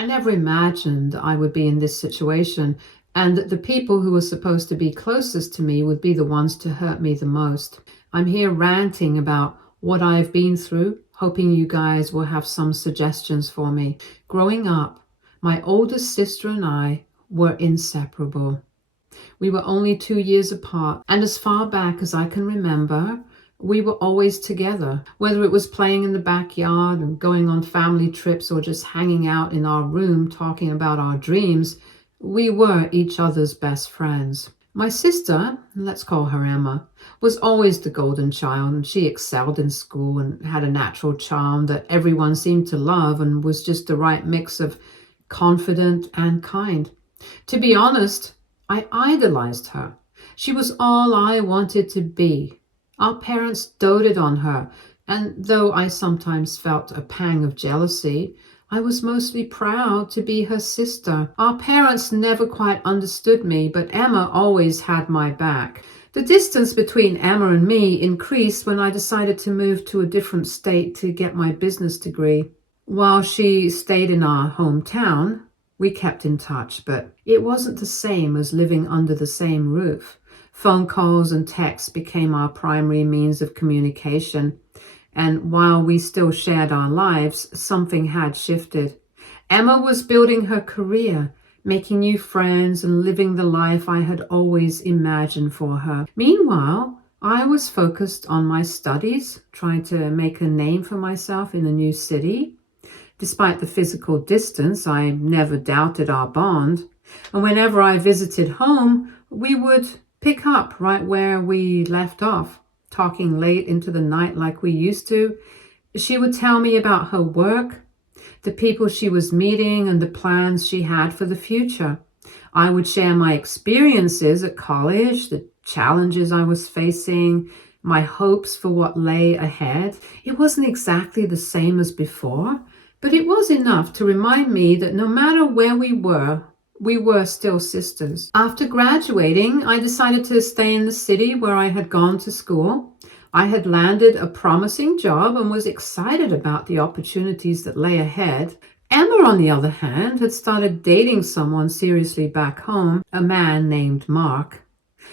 I never imagined I would be in this situation and that the people who were supposed to be closest to me would be the ones to hurt me the most. I'm here ranting about what I've been through, hoping you guys will have some suggestions for me. Growing up, my oldest sister and I were inseparable. We were only 2 years apart, and as far back as I can remember, we were always together. Whether it was playing in the backyard and going on family trips or just hanging out in our room talking about our dreams, we were each other's best friends. My sister, let's call her Emma, was always the golden child, and she excelled in school and had a natural charm that everyone seemed to love and was just the right mix of confident and kind. To be honest, I idolized her. She was all I wanted to be. Our parents doted on her, and though I sometimes felt a pang of jealousy, I was mostly proud to be her sister. Our parents never quite understood me, but Emma always had my back. The distance between Emma and me increased when I decided to move to a different state to get my business degree. While she stayed in our hometown, we kept in touch, but it wasn't the same as living under the same roof. Phone calls and texts became our primary means of communication, and while we still shared our lives, something had shifted. Emma was building her career, making new friends and living the life I had always imagined for her. Meanwhile, I was focused on my studies, trying to make a name for myself in a new city. Despite the physical distance, I never doubted our bond. And whenever I visited home, we would pick up right where we left off, talking late into the night like we used to. She would tell me about her work, the people she was meeting, and the plans she had for the future. I would share my experiences at college, the challenges I was facing, my hopes for what lay ahead. It wasn't exactly the same as before, but it was enough to remind me that no matter where we were still sisters. After graduating, I decided to stay in the city where I had gone to school. I had landed a promising job and was excited about the opportunities that lay ahead. Emma, on the other hand, had started dating someone seriously back home, a man named Mark.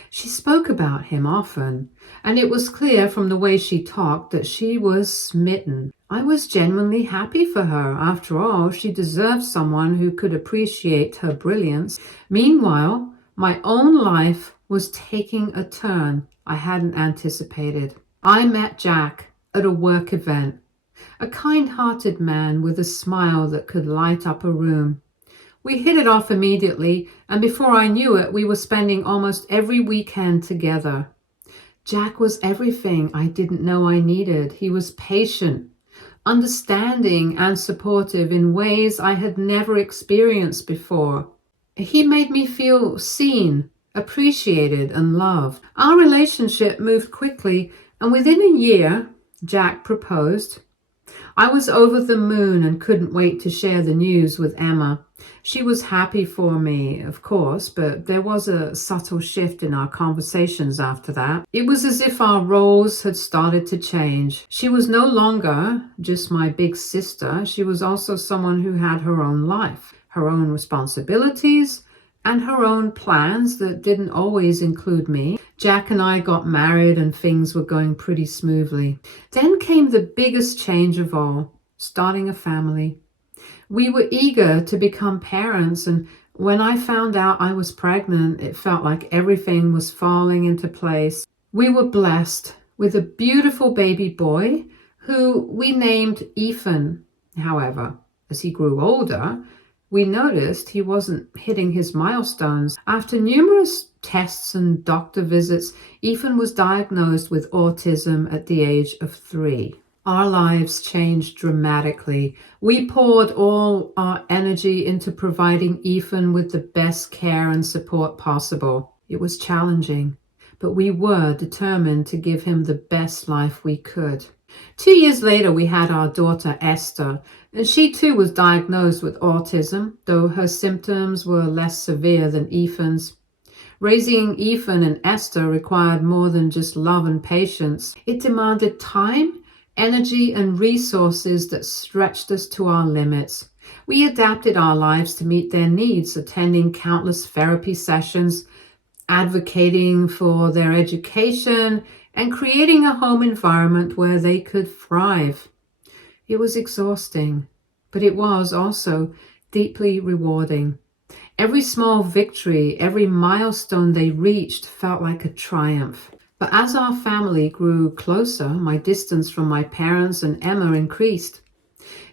She spoke about him often, and it was clear from the way she talked that she was smitten. I was genuinely happy for her. After all, she deserved someone who could appreciate her brilliance. Meanwhile, my own life was taking a turn I hadn't anticipated. I met Jack at a work event, a kind-hearted man with a smile that could light up a room. We hit it off immediately, and before I knew it, we were spending almost every weekend together. Jack was everything I didn't know I needed. He was patient, understanding, and supportive in ways I had never experienced before. He made me feel seen, appreciated, and loved. Our relationship moved quickly, and within a year, Jack proposed. I was over the moon and couldn't wait to share the news with Emma. She was happy for me, of course, but there was a subtle shift in our conversations after that. It was as if our roles had started to change. She was no longer just my big sister. She was also someone who had her own life, her own responsibilities, and her own plans that didn't always include me. Jack and I got married and things were going pretty smoothly. Then came the biggest change of all, starting a family. We were eager to become parents, and when I found out I was pregnant, it felt like everything was falling into place. We were blessed with a beautiful baby boy who we named Ethan. However, as he grew older, we noticed he wasn't hitting his milestones. After numerous tests and doctor visits, Ethan was diagnosed with autism at the age of 3. Our lives changed dramatically. We poured all our energy into providing Ethan with the best care and support possible. It was challenging, but we were determined to give him the best life we could. 2 years later, we had our daughter Esther, and she too was diagnosed with autism, though her symptoms were less severe than Ethan's. Raising Ethan and Esther required more than just love and patience. It demanded time, energy, and resources that stretched us to our limits. We adapted our lives to meet their needs, attending countless therapy sessions, advocating for their education, and creating a home environment where they could thrive. It was exhausting, but it was also deeply rewarding. Every small victory, every milestone they reached felt like a triumph. But as our family grew closer, my distance from my parents and Emma increased.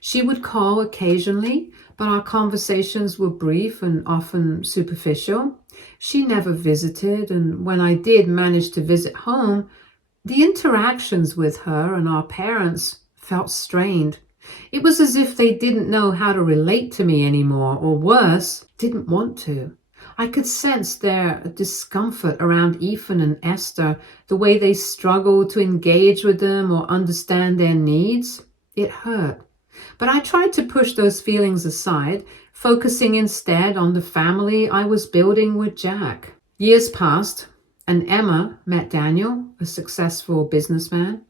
She would call occasionally, but our conversations were brief and often superficial. She never visited, and when I did manage to visit home, the interactions with her and our parents felt strained. It was as if they didn't know how to relate to me anymore, or worse, didn't want to. I could sense their discomfort around Ethan and Esther, the way they struggled to engage with them or understand their needs. It hurt. But I tried to push those feelings aside, focusing instead on the family I was building with Jack. Years passed, and Emma met Daniel, a successful businessman.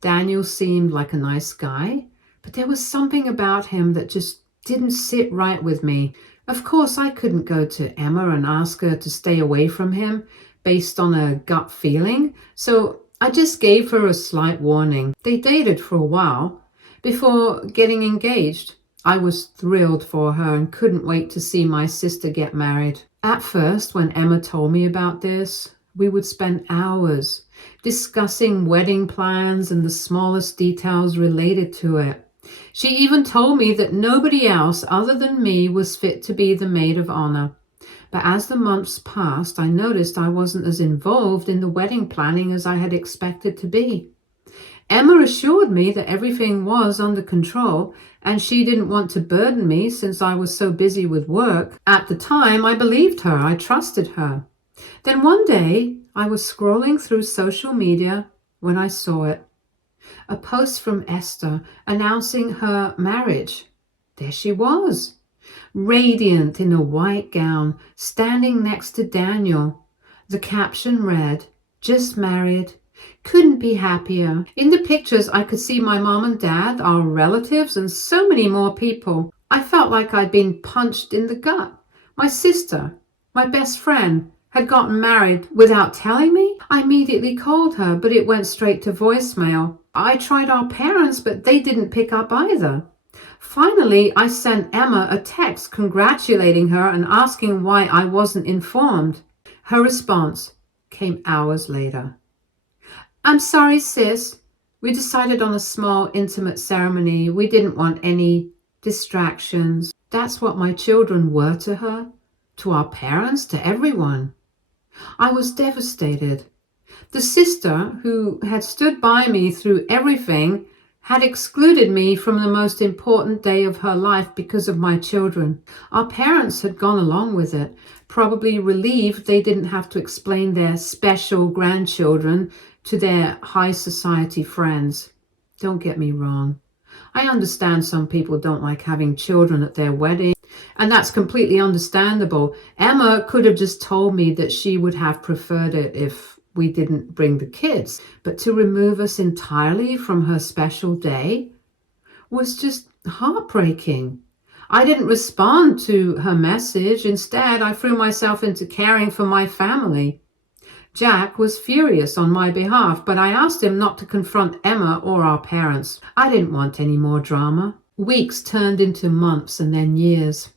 Daniel seemed like a nice guy, but there was something about him that just didn't sit right with me. Of course, I couldn't go to Emma and ask her to stay away from him based on a gut feeling, so I just gave her a slight warning. They dated for a while before getting engaged. I was thrilled for her and couldn't wait to see my sister get married. At first, when Emma told me about this, we would spend hours discussing wedding plans and the smallest details related to it. She even told me that nobody else other than me was fit to be the maid of honor. But as the months passed, I noticed I wasn't as involved in the wedding planning as I had expected to be. Emma assured me that everything was under control and she didn't want to burden me since I was so busy with work. At the time, I believed her. I trusted her. Then one day, I was scrolling through social media when I saw it. A post from Esther announcing her marriage. There she was, radiant in a white gown, standing next to Daniel. The caption read, "Just married. Couldn't be happier." In the pictures, I could see my mom and dad, our relatives, and so many more people. I felt like I'd been punched in the gut. My sister, my best friend, had gotten married without telling me. I immediately called her, but it went straight to voicemail. I tried our parents, but they didn't pick up either. Finally, I sent Emma a text congratulating her and asking why I wasn't informed. Her response came hours later. "I'm sorry, sis. We decided on a small, intimate ceremony. We didn't want any distractions." That's what my children were to her, to our parents, to everyone. I was devastated. The sister who had stood by me through everything had excluded me from the most important day of her life because of my children. Our parents had gone along with it, probably relieved they didn't have to explain their special grandchildren to their high society friends. Don't get me wrong. I understand some people don't like having children at their wedding, and that's completely understandable. Emma could have just told me that she would have preferred it if we didn't bring the kids, but to remove us entirely from her special day was just heartbreaking. I didn't respond to her message. Instead, I threw myself into caring for my family. Jack was furious on my behalf, but I asked him not to confront Emma or our parents. I didn't want any more drama. Weeks turned into months and then years.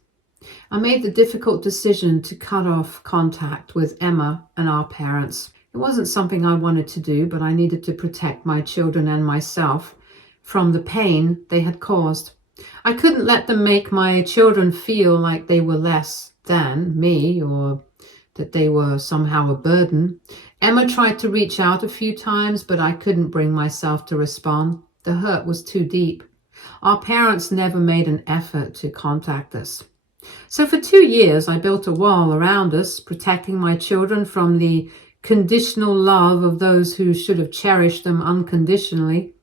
I made the difficult decision to cut off contact with Emma and our parents. It wasn't something I wanted to do, but I needed to protect my children and myself from the pain they had caused. I couldn't let them make my children feel like they were less than me or that they were somehow a burden. Emma tried to reach out a few times, but I couldn't bring myself to respond. The hurt was too deep. Our parents never made an effort to contact us. So for 2 years, I built a wall around us, protecting my children from the conditional love of those who should have cherished them unconditionally.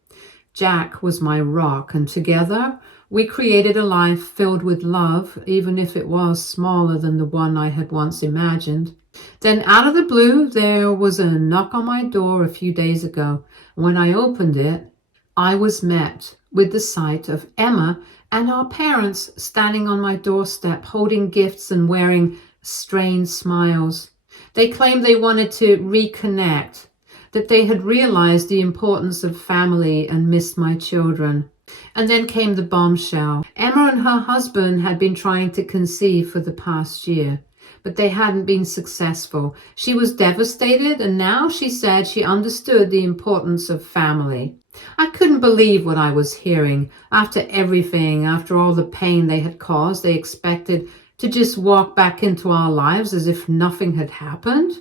Jack was my rock, and together we created a life filled with love, even if it was smaller than the one I had once imagined. Then out of the blue, there was a knock on my door a few days ago. When I opened it, I was met with the sight of Emma And our parents standing on my doorstep, holding gifts and wearing strained smiles. They claimed they wanted to reconnect, that they had realized the importance of family and missed my children. And then came the bombshell. Emma and her husband had been trying to conceive for the past year, but they hadn't been successful. She was devastated, and now she said she understood the importance of family. I couldn't believe what I was hearing. After everything, after all the pain they had caused, they expected to just walk back into our lives as if nothing had happened.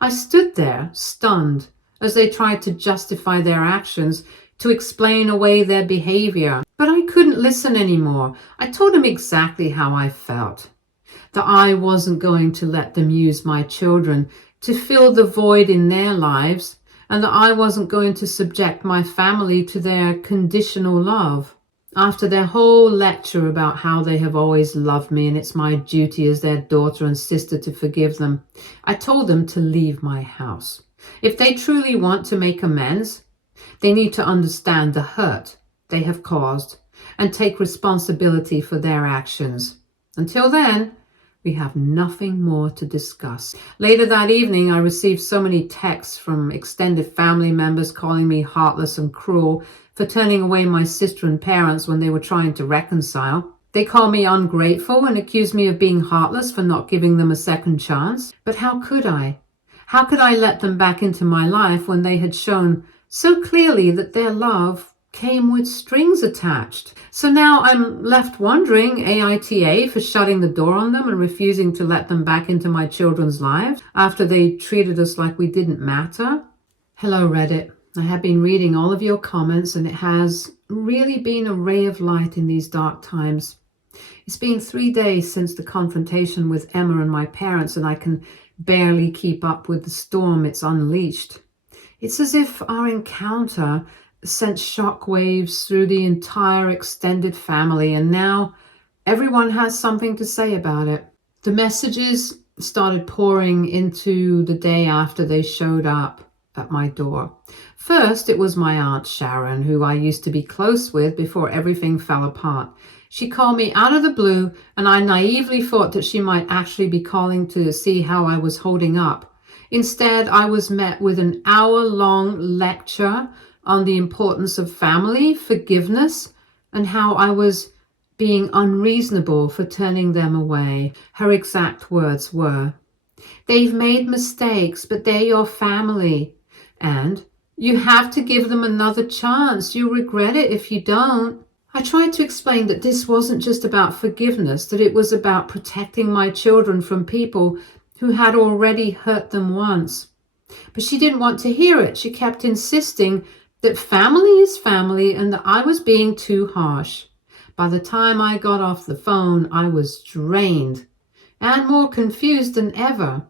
I stood there, stunned, as they tried to justify their actions, to explain away their behavior. But I couldn't listen anymore. I told them exactly how I felt, that I wasn't going to let them use my children to fill the void in their lives, and that I wasn't going to subject my family to their conditional love. After their whole lecture about how they have always loved me and it's my duty as their daughter and sister to forgive them, I told them to leave my house. If they truly want to make amends, they need to understand the hurt they have caused and take responsibility for their actions. Until then, we have nothing more to discuss. Later that evening, I received so many texts from extended family members calling me heartless and cruel for turning away my sister and parents when they were trying to reconcile. They called me ungrateful and accused me of being heartless for not giving them a second chance. But how could I? How could I let them back into my life when they had shown so clearly that their love came with strings attached? So now I'm left wondering, AITA, for shutting the door on them and refusing to let them back into my children's lives after they treated us like we didn't matter. Hello, Reddit. I have been reading all of your comments, and it has really been a ray of light in these dark times. It's been 3 days since the confrontation with Emma and my parents, and I can barely keep up with the storm it's unleashed. It's as if our encounter sent shockwaves through the entire extended family, and now everyone has something to say about it. The messages started pouring into the day after they showed up at my door. First, it was my Aunt Sharon, who I used to be close with before everything fell apart. She called me out of the blue, and I naively thought that she might actually be calling to see how I was holding up. Instead, I was met with an hour-long lecture on the importance of family, forgiveness, and how I was being unreasonable for turning them away. Her exact words were, "They've made mistakes, but they're your family. And you have to give them another chance. You'll regret it if you don't." I tried to explain that this wasn't just about forgiveness, that it was about protecting my children from people who had already hurt them once. But she didn't want to hear it. She kept insisting that family is family and that I was being too harsh. By the time I got off the phone, I was drained and more confused than ever.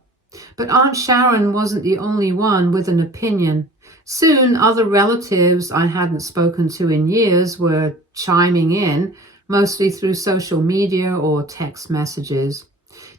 But Aunt Sharon wasn't the only one with an opinion. Soon, other relatives I hadn't spoken to in years were chiming in, mostly through social media or text messages.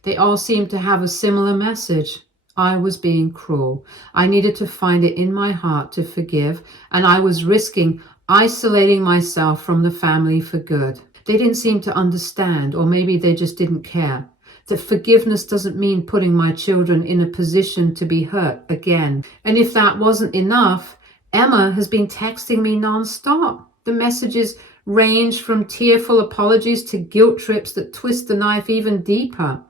They all seemed to have a similar message. I was being cruel. I needed to find it in my heart to forgive, and I was risking isolating myself from the family for good. They didn't seem to understand, or maybe they just didn't care, that forgiveness doesn't mean putting my children in a position to be hurt again. And if that wasn't enough, Emma has been texting me nonstop. The messages range from tearful apologies to guilt trips that twist the knife even deeper.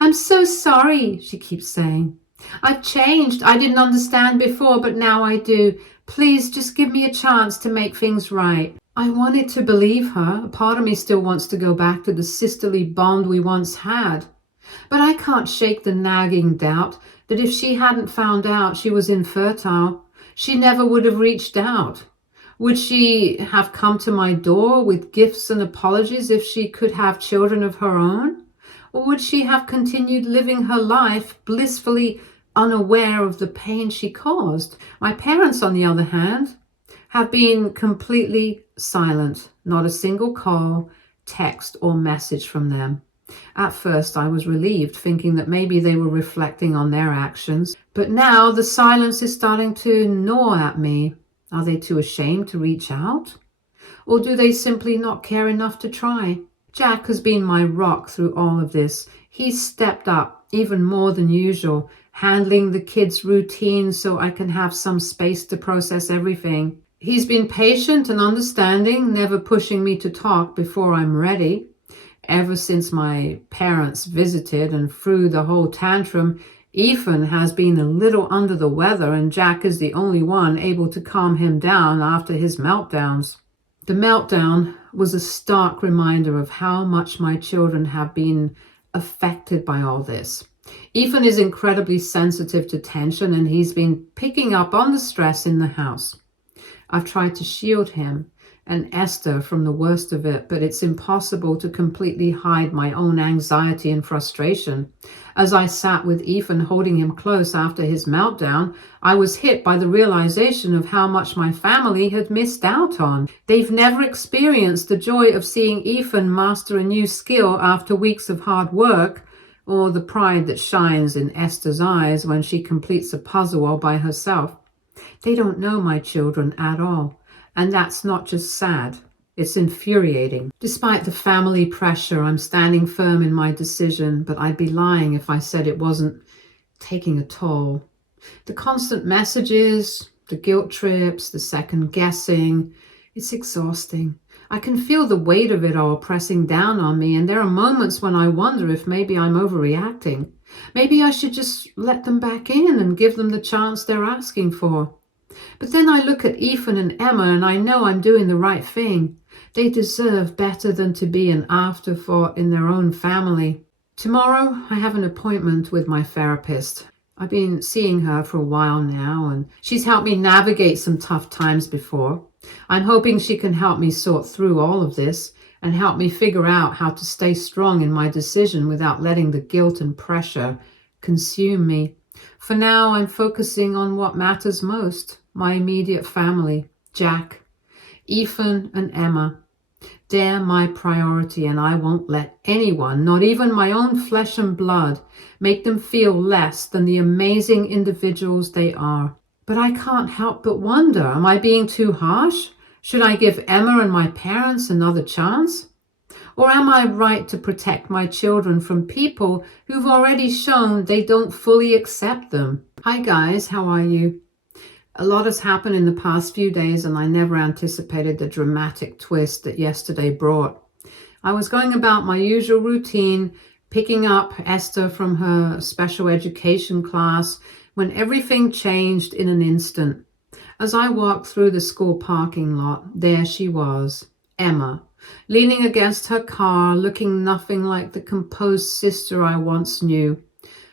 "I'm so sorry," she keeps saying. "I've changed. I didn't understand before, but now I do. Please just give me a chance to make things right." I wanted to believe her. A part of me still wants to go back to the sisterly bond we once had. But I can't shake the nagging doubt that if she hadn't found out she was infertile, she never would have reached out. Would she have come to my door with gifts and apologies if she could have children of her own? Or would she have continued living her life blissfully unaware of the pain she caused? My parents, on the other hand, have been completely silent. Not a single call, text, or message from them. At first, I was relieved, thinking that maybe they were reflecting on their actions. But now the silence is starting to gnaw at me. Are they too ashamed to reach out? Or do they simply not care enough to try? Jack has been my rock through all of this. He's stepped up, even more than usual, handling the kids' routines so I can have some space to process everything. He's been patient and understanding, never pushing me to talk before I'm ready. Ever since my parents visited and through the whole tantrum, Ethan has been a little under the weather, and Jack is the only one able to calm him down after his meltdowns. The meltdown was a stark reminder of how much my children have been affected by all this. Ethan is incredibly sensitive to tension, and he's been picking up on the stress in the house. I've tried to shield him and Esther from the worst of it, but it's impossible to completely hide my own anxiety and frustration. As I sat with Ethan holding him close after his meltdown, I was hit by the realization of how much my family had missed out on. They've never experienced the joy of seeing Ethan master a new skill after weeks of hard work, or the pride that shines in Esther's eyes when she completes a puzzle all by herself. They don't know my children at all. And that's not just sad, it's infuriating. Despite the family pressure, I'm standing firm in my decision, but I'd be lying if I said it wasn't taking a toll. The constant messages, the guilt trips, the second guessing, it's exhausting. I can feel the weight of it all pressing down on me, and there are moments when I wonder if maybe I'm overreacting. Maybe I should just let them back in and give them the chance they're asking for. But then I look at Ethan and Emma and I know I'm doing the right thing. They deserve better than to be an afterthought in their own family. Tomorrow I have an appointment with my therapist. I've been seeing her for a while now, and she's helped me navigate some tough times before. I'm hoping she can help me sort through all of this and help me figure out how to stay strong in my decision without letting the guilt and pressure consume me. For now, I'm focusing on what matters most. My immediate family, Jack, Ethan, and Emma. They're my priority, and I won't let anyone, not even my own flesh and blood, make them feel less than the amazing individuals they are. But I can't help but wonder, am I being too harsh? Should I give Emma and my parents another chance? Or am I right to protect my children from people who've already shown they don't fully accept them? Hi guys, how are you? A lot has happened in the past few days, and I never anticipated the dramatic twist that yesterday brought. I was going about my usual routine, picking up Esther from her special education class, when everything changed in an instant. As I walked through the school parking lot, there she was, Emma, leaning against her car, looking nothing like the composed sister I once knew.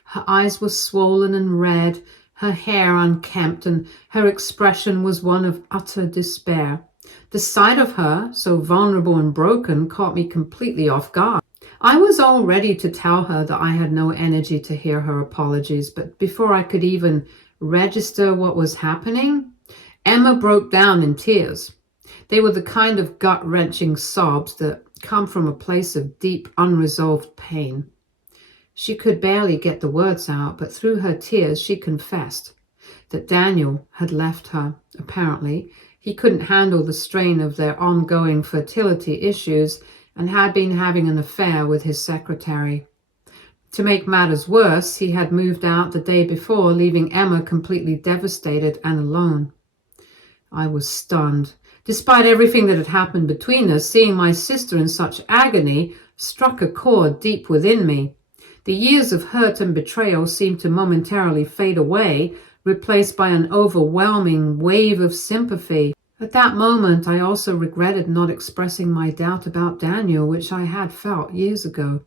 Her eyes were swollen and red, her hair unkempt, and her expression was one of utter despair. The sight of her, so vulnerable and broken, caught me completely off guard. I was all ready to tell her that I had no energy to hear her apologies, but before I could even register what was happening, Emma broke down in tears. They were the kind of gut-wrenching sobs that come from a place of deep, unresolved pain. She could barely get the words out, but through her tears she confessed that Daniel had left her. Apparently, he couldn't handle the strain of their ongoing fertility issues and had been having an affair with his secretary. To make matters worse, he had moved out the day before, leaving Emma completely devastated and alone. I was stunned. Despite everything that had happened between us, seeing my sister in such agony struck a chord deep within me. The years of hurt and betrayal seemed to momentarily fade away, replaced by an overwhelming wave of sympathy. At that moment, I also regretted not expressing my doubt about Daniel, which I had felt years ago.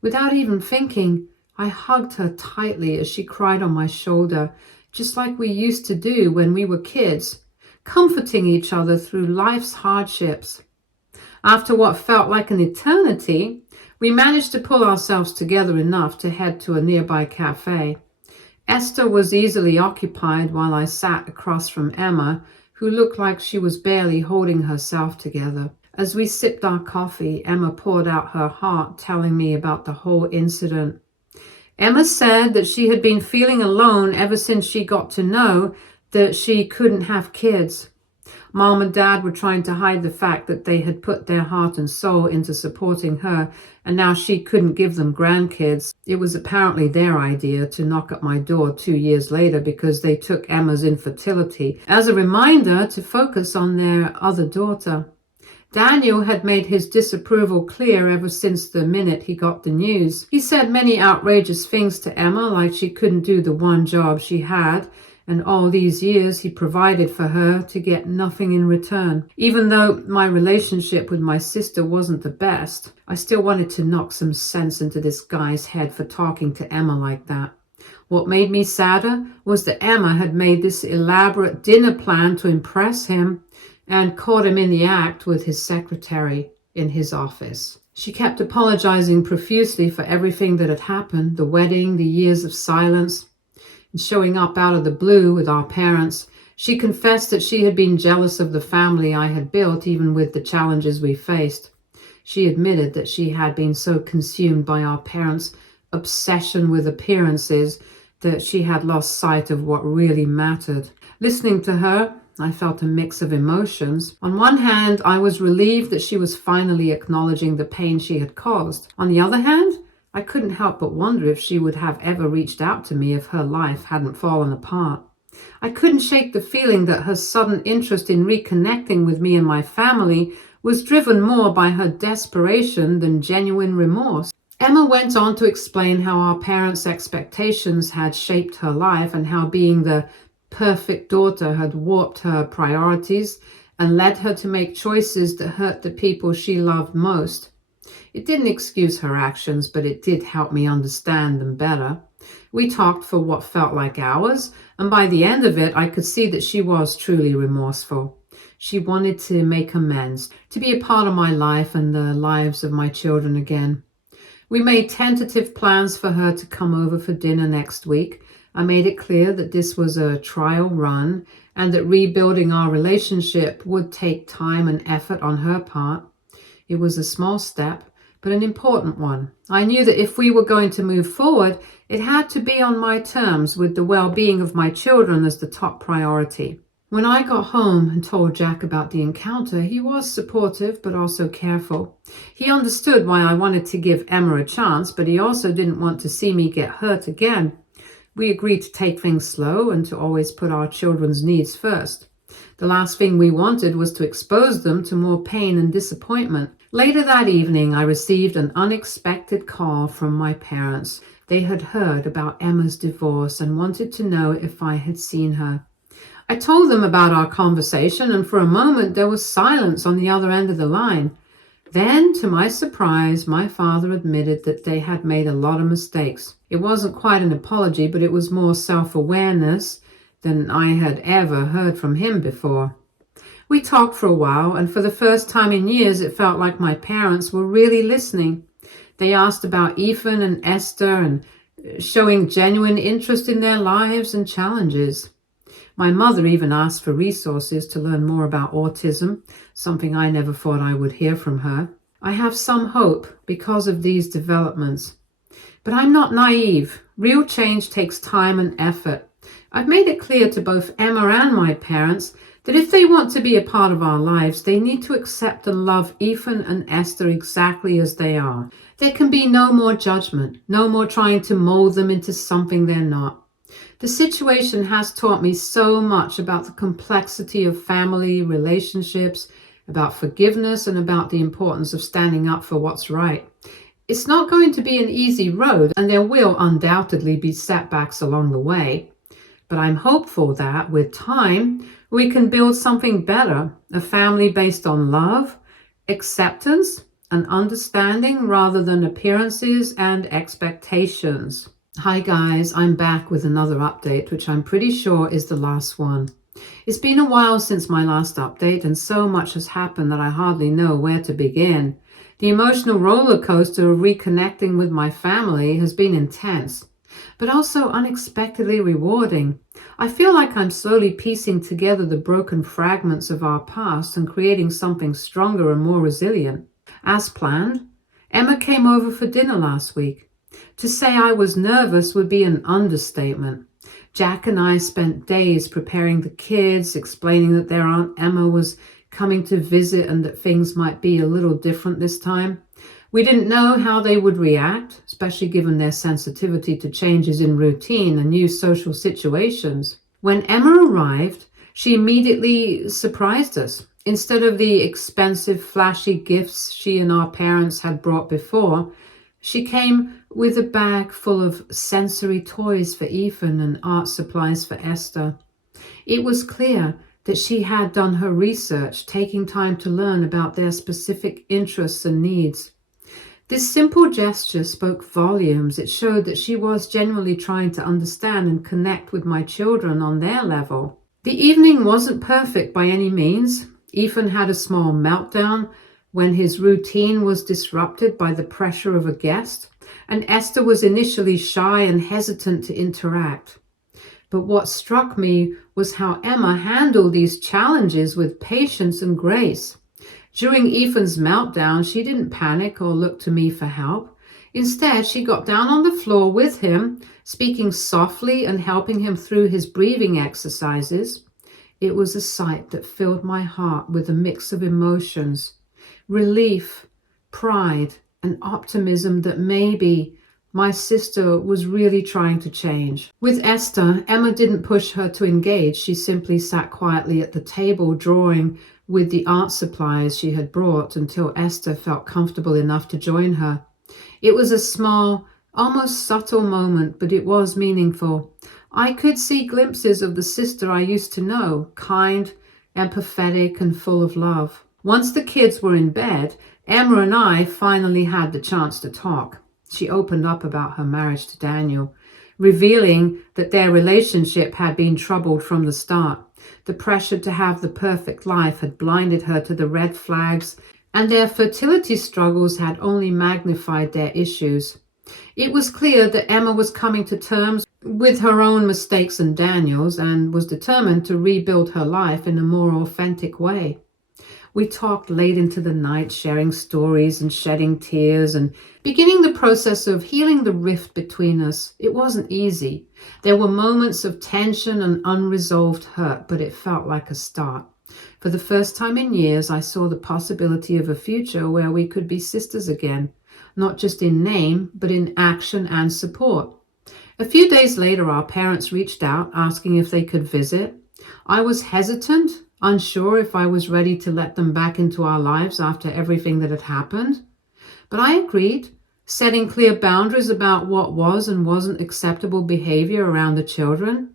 Without even thinking, I hugged her tightly as she cried on my shoulder, just like we used to do when we were kids, comforting each other through life's hardships. After what felt like an eternity, we managed to pull ourselves together enough to head to a nearby cafe. Esther was easily occupied while I sat across from Emma, who looked like she was barely holding herself together. As we sipped our coffee, Emma poured out her heart, telling me about the whole incident. Emma said that she had been feeling alone ever since she got to know that she couldn't have kids. Mom and Dad were trying to hide the fact that they had put their heart and soul into supporting her, and now she couldn't give them grandkids. It was apparently their idea to knock at my door 2 years later because they took Emma's infertility as a reminder to focus on their other daughter. Daniel had made his disapproval clear ever since the minute he got the news. He said many outrageous things to Emma, like she couldn't do the one job she had, and all these years he provided for her to get nothing in return. Even though my relationship with my sister wasn't the best, I still wanted to knock some sense into this guy's head for talking to Emma like that. What made me sadder was that Emma had made this elaborate dinner plan to impress him and caught him in the act with his secretary in his office. She kept apologizing profusely for everything that had happened, the wedding, the years of silence, and showing up out of the blue with our parents. She confessed that she had been jealous of the family I had built, even with the challenges we faced. She admitted that she had been so consumed by our parents' obsession with appearances that she had lost sight of what really mattered. Listening to her, I felt a mix of emotions. On one hand, I was relieved that she was finally acknowledging the pain she had caused. On the other hand, I couldn't help but wonder if she would have ever reached out to me if her life hadn't fallen apart. I couldn't shake the feeling that her sudden interest in reconnecting with me and my family was driven more by her desperation than genuine remorse. Emma went on to explain how our parents' expectations had shaped her life and how being the perfect daughter had warped her priorities and led her to make choices that hurt the people she loved most. It didn't excuse her actions, but it did help me understand them better. We talked for what felt like hours, and by the end of it, I could see that she was truly remorseful. She wanted to make amends, to be a part of my life and the lives of my children again. We made tentative plans for her to come over for dinner next week. I made it clear that this was a trial run and that rebuilding our relationship would take time and effort on her part. It was a small step, but an important one. I knew that if we were going to move forward, it had to be on my terms, with the well-being of my children as the top priority. When I got home and told Jack about the encounter, he was supportive but also careful. He understood why I wanted to give Emma a chance, but he also didn't want to see me get hurt again. We agreed to take things slow and to always put our children's needs first. The last thing we wanted was to expose them to more pain and disappointment. Later that evening, I received an unexpected call from my parents. They had heard about Emma's divorce and wanted to know if I had seen her. I told them about our conversation, and for a moment there was silence on the other end of the line. Then, to my surprise, my father admitted that they had made a lot of mistakes. It wasn't quite an apology, but it was more self-awareness than I had ever heard from him before. We talked for a while, and for the first time in years, it felt like my parents were really listening. They asked about Ethan and Esther and showing genuine interest in their lives and challenges. My mother even asked for resources to learn more about autism, something I never thought I would hear from her. I have some hope because of these developments. But I'm not naive. Real change takes time and effort. I've made it clear to both Emma and my parents that if they want to be a part of our lives, they need to accept and love Ethan and Esther exactly as they are. There can be no more judgment, no more trying to mold them into something they're not. The situation has taught me so much about the complexity of family relationships, about forgiveness, and about the importance of standing up for what's right. It's not going to be an easy road, and there will undoubtedly be setbacks along the way. But I'm hopeful that, with time, we can build something better, a family based on love, acceptance, and understanding rather than appearances and expectations. Hi guys, I'm back with another update, which I'm pretty sure is the last one. It's been a while since my last update, and so much has happened that I hardly know where to begin. The emotional roller coaster of reconnecting with my family has been intense, but also unexpectedly rewarding. I feel like I'm slowly piecing together the broken fragments of our past and creating something stronger and more resilient. As planned, Emma came over for dinner last week. To say I was nervous would be an understatement. Jack and I spent days preparing the kids, explaining that their Aunt Emma was coming to visit and that things might be a little different this time. We didn't know how they would react, especially given their sensitivity to changes in routine and new social situations. When Emma arrived, she immediately surprised us. Instead of the expensive, flashy gifts she and our parents had brought before, she came with a bag full of sensory toys for Ethan and art supplies for Esther. It was clear that she had done her research, taking time to learn about their specific interests and needs. This simple gesture spoke volumes. It showed that she was genuinely trying to understand and connect with my children on their level. The evening wasn't perfect by any means. Ethan had a small meltdown when his routine was disrupted by the pressure of a guest, and Esther was initially shy and hesitant to interact. But what struck me was how Emma handled these challenges with patience and grace. During Ethan's meltdown, she didn't panic or look to me for help. Instead, she got down on the floor with him, speaking softly and helping him through his breathing exercises. It was a sight that filled my heart with a mix of emotions, relief, pride, and optimism that maybe my sister was really trying to change. With Esther, Emma didn't push her to engage. She simply sat quietly at the table, drawing with the art supplies she had brought until Esther felt comfortable enough to join her. It was a small, almost subtle moment, but it was meaningful. I could see glimpses of the sister I used to know, kind, empathetic, and full of love. Once the kids were in bed, Emma and I finally had the chance to talk. She opened up about her marriage to Daniel, revealing that their relationship had been troubled from the start. The pressure to have the perfect life had blinded her to the red flags, and their fertility struggles had only magnified their issues. It was clear that Emma was coming to terms with her own mistakes and Daniel's, and was determined to rebuild her life in a more authentic way. We talked late into the night, sharing stories and shedding tears and beginning the process of healing the rift between us. It wasn't easy. There were moments of tension and unresolved hurt, but it felt like a start. For the first time in years, I saw the possibility of a future where we could be sisters again, not just in name, but in action and support. A few days later, our parents reached out, asking if they could visit. I was hesitant, unsure if I was ready to let them back into our lives after everything that had happened. But I agreed, setting clear boundaries about what was and wasn't acceptable behavior around the children.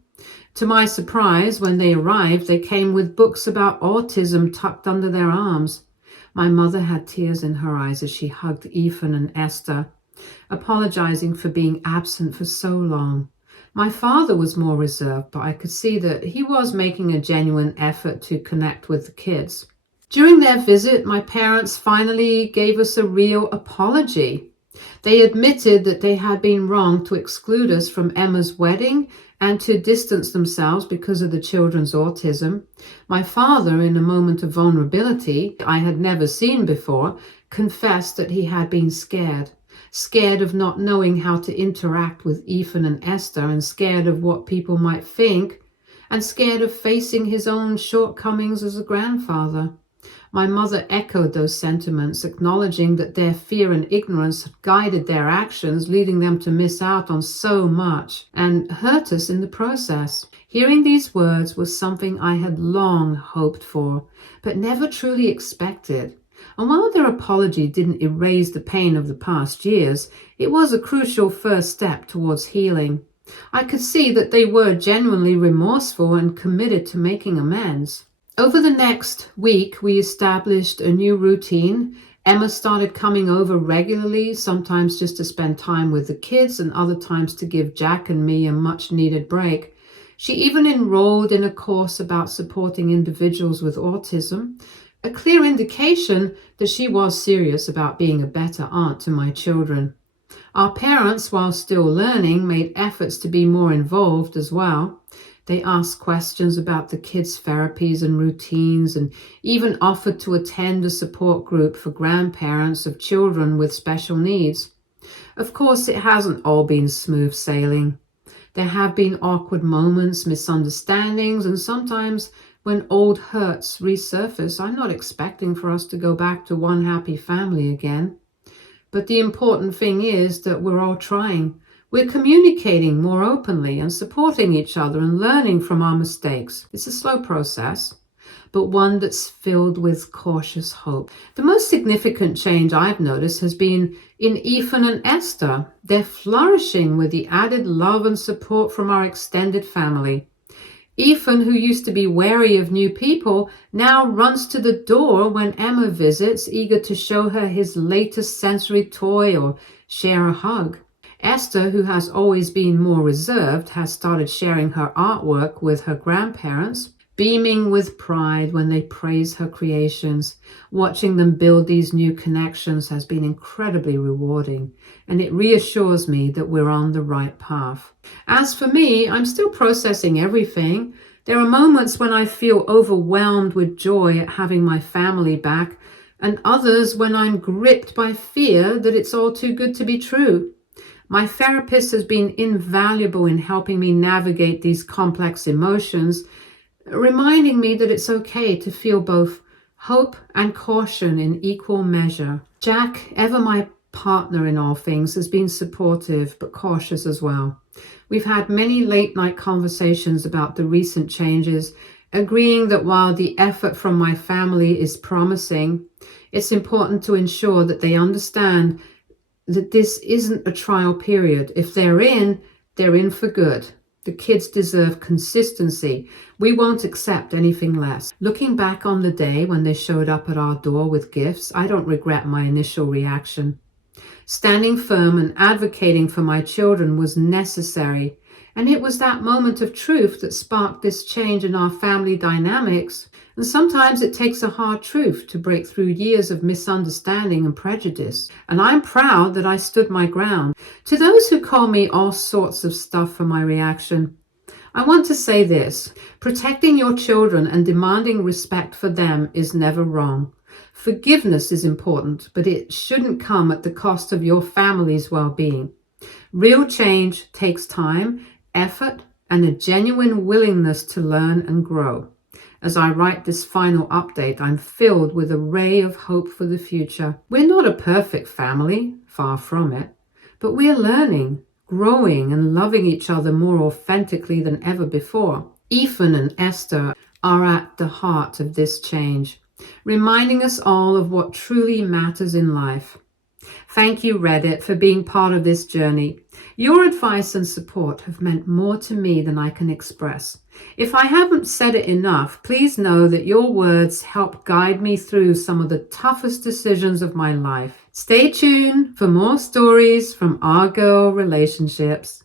To my surprise, when they arrived, they came with books about autism tucked under their arms. My mother had tears in her eyes as she hugged Ethan and Esther, apologizing for being absent for so long. My father was more reserved, but I could see that he was making a genuine effort to connect with the kids. During their visit, my parents finally gave us a real apology. They admitted that they had been wrong to exclude us from Emma's wedding and to distance themselves because of the children's autism. My father, in a moment of vulnerability I had never seen before, confessed that he had been scared of not knowing how to interact with Ethan and Esther, and scared of what people might think, and scared of facing his own shortcomings as a grandfather. My mother echoed those sentiments, acknowledging that their fear and ignorance had guided their actions, leading them to miss out on so much and hurt us in the process. Hearing these words was something I had long hoped for, but never truly expected. And while their apology didn't erase the pain of the past years, it was a crucial first step towards healing. I could see that they were genuinely remorseful and committed to making amends. Over the next week, we established a new routine. Emma started coming over regularly, sometimes just to spend time with the kids and other times to give Jack and me a much-needed break. She even enrolled in a course about supporting individuals with autism, a clear indication that she was serious about being a better aunt to my children. Our parents, while still learning, made efforts to be more involved as well. They asked questions about the kids' therapies and routines, and even offered to attend a support group for grandparents of children with special needs. Of course, it hasn't all been smooth sailing. There have been awkward moments, misunderstandings, and sometimes when old hurts resurface, I'm not expecting for us to go back to one happy family again. But the important thing is that we're all trying. We're communicating more openly and supporting each other and learning from our mistakes. It's a slow process, but one that's filled with cautious hope. The most significant change I've noticed has been in Ethan and Esther. They're flourishing with the added love and support from our extended family. Ethan, who used to be wary of new people, now runs to the door when Emma visits, eager to show her his latest sensory toy or share a hug. Esther, who has always been more reserved, has started sharing her artwork with her grandparents, beaming with pride when they praise her creations. Watching them build these new connections has been incredibly rewarding, and it reassures me that we're on the right path. As for me, I'm still processing everything. There are moments when I feel overwhelmed with joy at having my family back, and others when I'm gripped by fear that it's all too good to be true. My therapist has been invaluable in helping me navigate these complex emotions, reminding me that it's okay to feel both hope and caution in equal measure. Jack, ever my partner in all things, has been supportive but cautious as well. We've had many late-night conversations about the recent changes, agreeing that while the effort from my family is promising, it's important to ensure that they understand that this isn't a trial period. If they're in for good. The kids deserve consistency. We won't accept anything less. Looking back on the day when they showed up at our door with gifts, I don't regret my initial reaction. Standing firm and advocating for my children was necessary, and it was that moment of truth that sparked this change in our family dynamics. And sometimes it takes a hard truth to break through years of misunderstanding and prejudice. And I'm proud that I stood my ground. To those who call me all sorts of stuff for my reaction, I want to say this: protecting your children and demanding respect for them is never wrong. Forgiveness is important, but it shouldn't come at the cost of your family's well-being. Real change takes time, effort, and a genuine willingness to learn and grow. As I write this final update, I'm filled with a ray of hope for the future. We're not a perfect family, far from it, but we're learning, growing, and loving each other more authentically than ever before. Ethan and Esther are at the heart of this change, reminding us all of what truly matters in life. Thank you, Reddit, for being part of this journey. Your advice and support have meant more to me than I can express. If I haven't said it enough, please know that your words help guide me through some of the toughest decisions of my life. Stay tuned for more stories from our girl relationships.